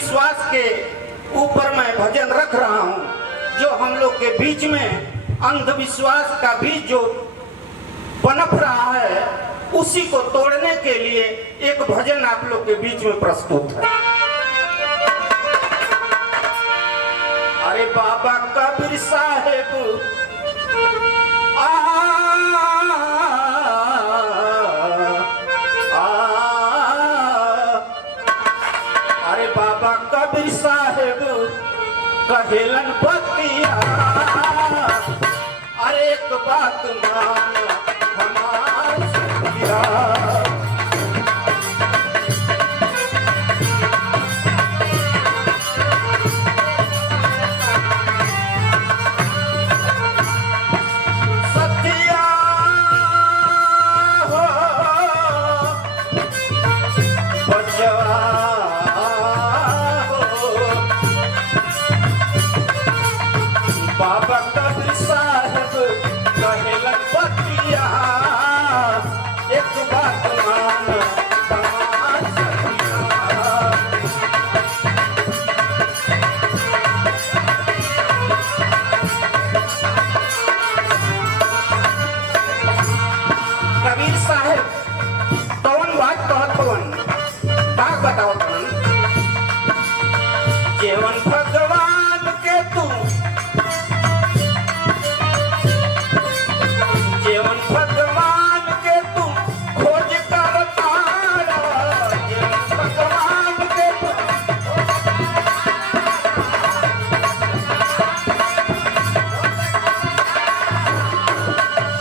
अंधविश्वास के ऊपर मैं भजन रख रहा हूँ। जो हम लोग के बीच में अंधविश्वास का बीज जो पनप रहा है, उसी को तोड़ने के लिए एक भजन आप लोग के बीच में प्रस्तुत है। अरे बाबा कबीर साहेब अरे बाबा कबीर साहेब कहेलन बतिया, अरे एक बात मान हमार सतिया। बाबा कबीर साहब कहेलन बतिया, एक बात मान हमार सतिया। कबीर साहब कौन बात कहत कौन बात बताओ तुम। जीवन भगवान के तू, जीवन भगवान के तू खोज कर तारा, जीवन भगवान के तू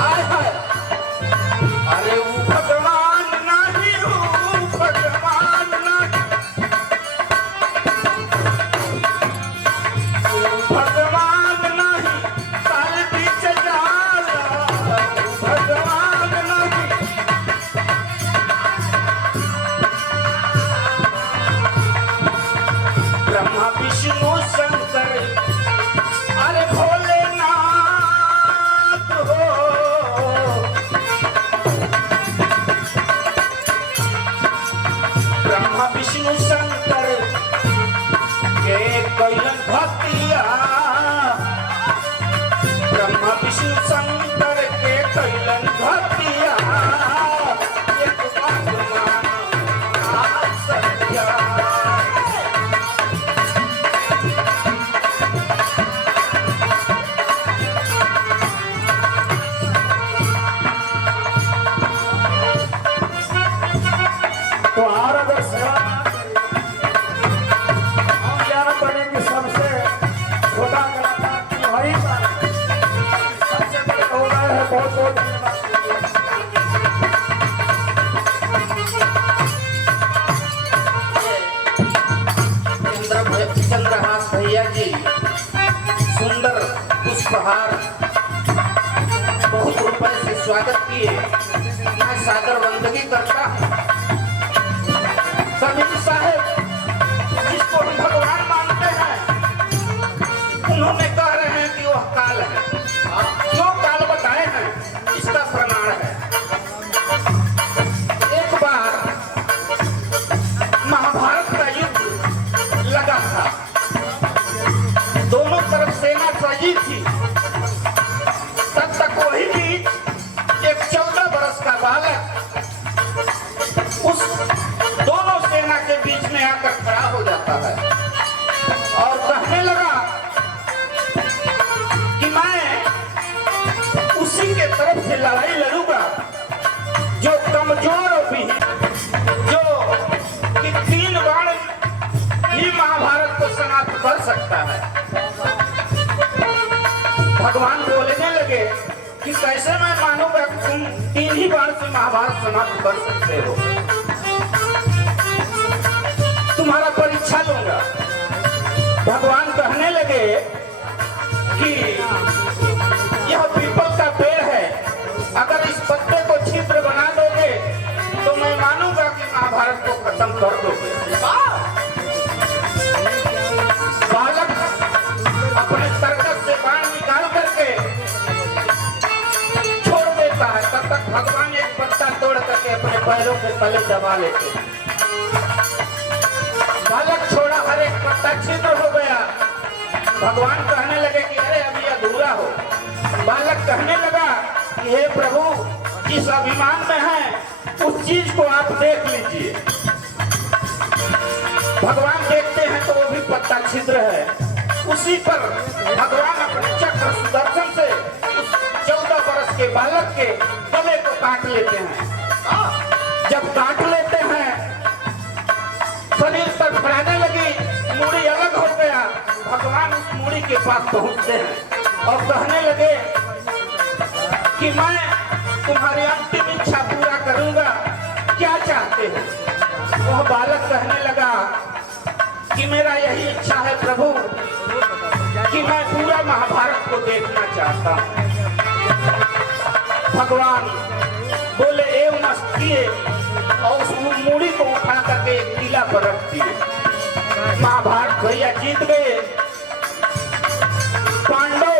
आय हाय। अरे वो भगवान नहीं, वो भगवान नहीं, वो भगवान नहीं साल बीच जाला, वो भगवान नहीं। ब्रह्मा विष्णु शंकर अरे भोलेनाथ हो, ब्रह्मा विष्णु शंकर के कैलन भक्तिया, ब्रह्मा विष्णु शंकर के कैलन भक्तिया, एक बात मान हमार सतिया। तो और अगर सेवा हम जाना पड़े कि सबसे छोटा कलाकार की वही बात सबसे बड़े हो रहे हैं। बहुत बहुत धन्यवाद। चंद्रहास भैया जी सुंदर पुष्पहार बहुत रुपए से स्वागत किए, मैं सादर बंदगी करता हूँ। कबीर साहब जिसको हम भगवान मानते हैं, उन्होंने कह रहे हैं कि वह काल है, जो काल बताए हैं इसका प्रमाण है। एक बार महाभारत का युद्ध लगा था, दोनों तरफ सेना सजी थी। तब तक वही बीच एक 14 बरस का बालक उस दोनों सेना के बीच में आकर खड़ा हो जाता है और कहने लगा कि मैं उसी के तरफ से लड़ाई लड़ूंगा जो कमजोर भी, जो कि 3 बाण ही महाभारत को समाप्त कर सकता है। भगवान बोलने लगे कि कैसे मैं मानूंगा कि तुम 3 ही बाण से महाभारत समाप्त कर सकते हो, तुम्हारा परीक्षा लूंगा। भगवान कहने लगे कि यह पीपल का पेड़ है, अगर इस पत्ते को छिद्र बना दोगे तो मैं मानूंगा कि महाभारत को खत्म कर दोगे। बालक अपने तरकस से बाण निकाल करके छोड़ देता है, तब तक भगवान एक पत्ता तोड़ करके अपने पैरों के तले दबा लेते हैं। बालक छोड़ा, हरे भगवान कहने लगे कि अरे अभी अधूरा हो। बालक कहने लगा कि हे प्रभु, जिस अभिमान में है उस चीज को आप देख लीजिए। भगवान देखते हैं तो वो भी पत्ता छिद्र है। उसी पर भगवान अपने चक्र सुदर्शन से उस 14 वर्ष के बालक के गले को काट लेते हैं। जब काट लेते हैं, शरीर तड़फड़ाने लगी, मूड़ी अलग हो गया। भगवान उस मूड़ी के पास पहुंचते हैं और कहने लगे कि मैं तुम्हारी अंतिम इच्छा पूरा करूंगा, क्या चाहते हो? वह बालक कहने लगा कि मेरा यही इच्छा है प्रभु कि मैं पूरा महाभारत को देखना चाहता हूं। भगवान बोले एवं मस्त किए और उस मूड़ी को उठा करके एक टीला पर रख दिए। महाभारत भैया जीत गए। पांडव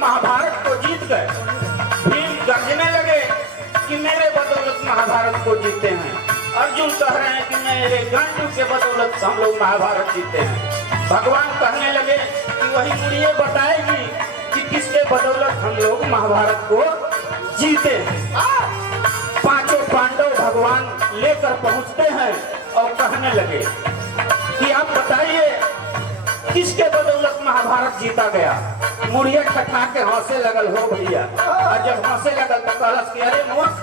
महाभारत को जीत गए। भीम गर्जने लगे कि मेरे बदौलत महाभारत को जीते हैं। अर्जुन कह रहे हैं कि मेरे गांडू के बदौलत हम लोग महाभारत जीते हैं। भगवान कहने लगे कि वही मूड़ी बताएगी कि किसके बदौलत हम लोग महाभारत को जीते हैं। पांचों पांडव भगवान लेकर पहुंचते हैं और कहने लगे कि आप बताइए किसके बदौलत महाभारत जीता गया। मुड़िया ठठा के हंसे लगल हो भैया। और जब हंसे लगल तो कहलस कि अरे मूर्ख,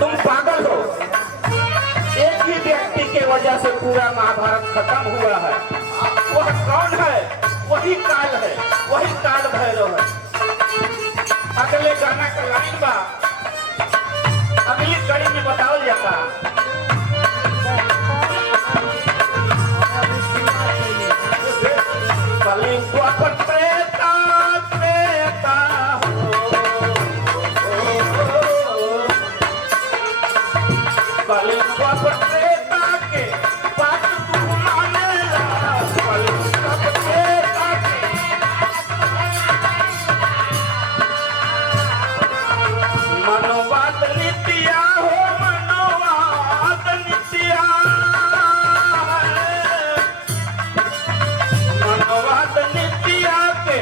तुम पागल हो। एक ही व्यक्ति के वजह से पूरा महाभारत खत्म हुआ है। वह कौन है? वही काल है, वही काल भैरव है। अगले गाना का लाइन बा अगली कड़ी में बताओ जाता। कली द्वापर त्रेता त्रेता कली द्वापर त्रेता के बात तू मानेला। कली द्वापर त्रेता के मनोवाद नित्या हो, मनोवाद नित्या, मनोवाद नित्या के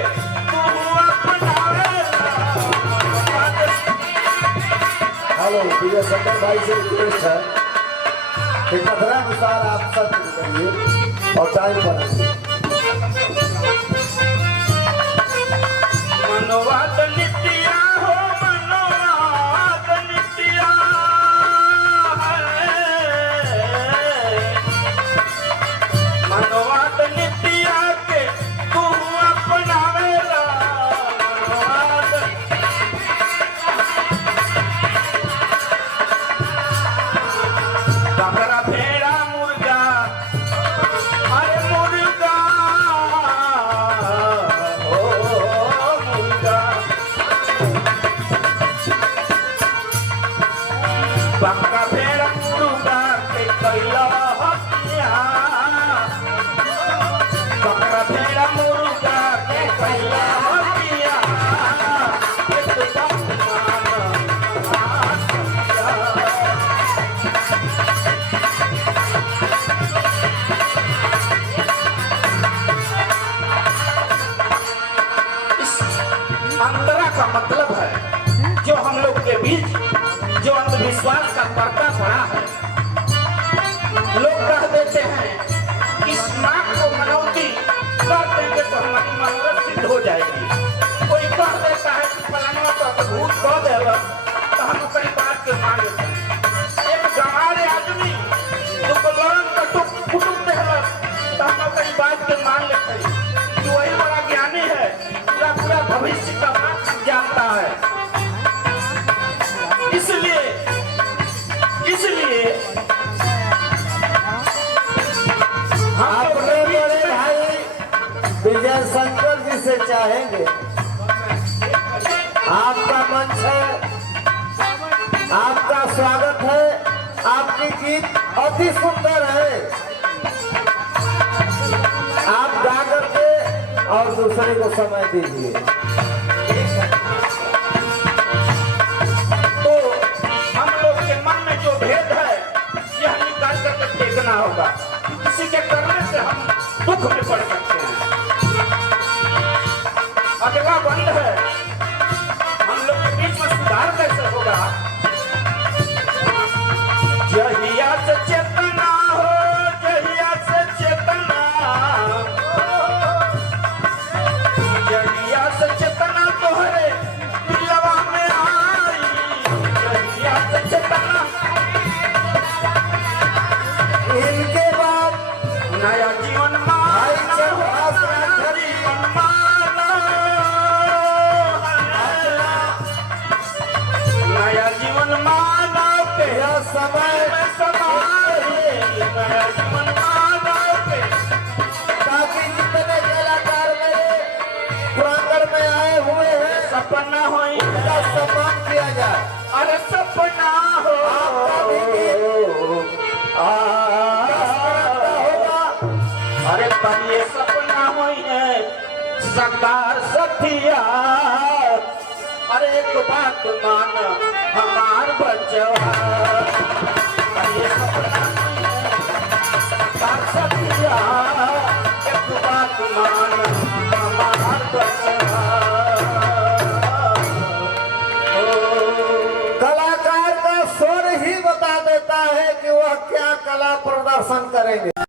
तू अपनावेला। हेलो प्रिय शंकर भाई से रिक्वेस्ट है कि कथनानुसार आप सत्य करिए और टाइम पर मनोवाद नित्या हो, मनोवाद नित्या, मनोवाद नित्या के तू अपनावेला। मनोवाद बकरा भेड़ा मुर्गा, अरे मुर्गा ओ मुर्गा, बकरा भेड़ा मुर्गा के कैला हत्या। बकरा भेड़ा मुर्गा के कैला हत्या। एक अंतरा का मतलब है जो हम लोग के बीच जो अंधविश्वास का पर्दा पड़ा है। लोग कह देते हैं इस माँ को मनौती कर देंगे तो हमारी मनोरथ सिद्ध हो जाएगी। कोई कह देता है कि फलाना तो भूत कह देगा तो हम अपनी बात के मान लेते हैं। एक गंवारे आदमी जो लड़न कटुक कुटुक देगा तो हम अपनी बात के मान लेते हैं कि वही बड़ा ज्ञानी है, पूरा पूरा भविष्य का बात जानता है। इसलिए अपने बड़े भाई विजय शंकर जी से चाहेंगे, आपका मंच है, आपका स्वागत है। आपकी गीत अति सुंदर है। आप गा करके और दूसरे को समय दीजिए। तो हम लोग के मन में जो भेद है यह निकाल करके देखना होगा। किसी के करने से हम दुख में पड़ सकते हैं। समय में समाये नया जीवन मानव के। ताकि जितने कलाकार मेरे प्रांगण में आए हुए हैं सपना हो उनका सम्मान किया जाए। अरे सपना हो आपका भी गीत होगा। अरे पर ये सपना हुई है सरदार सथिया। अरे एक बात मान हमार बचवा। अरे ये सपना हुई है सरदार सथिया। एक बात मान हमार बचवा। कलाकार का स्वर ही बता देता है कि वह क्या कला प्रदर्शन करेंगे।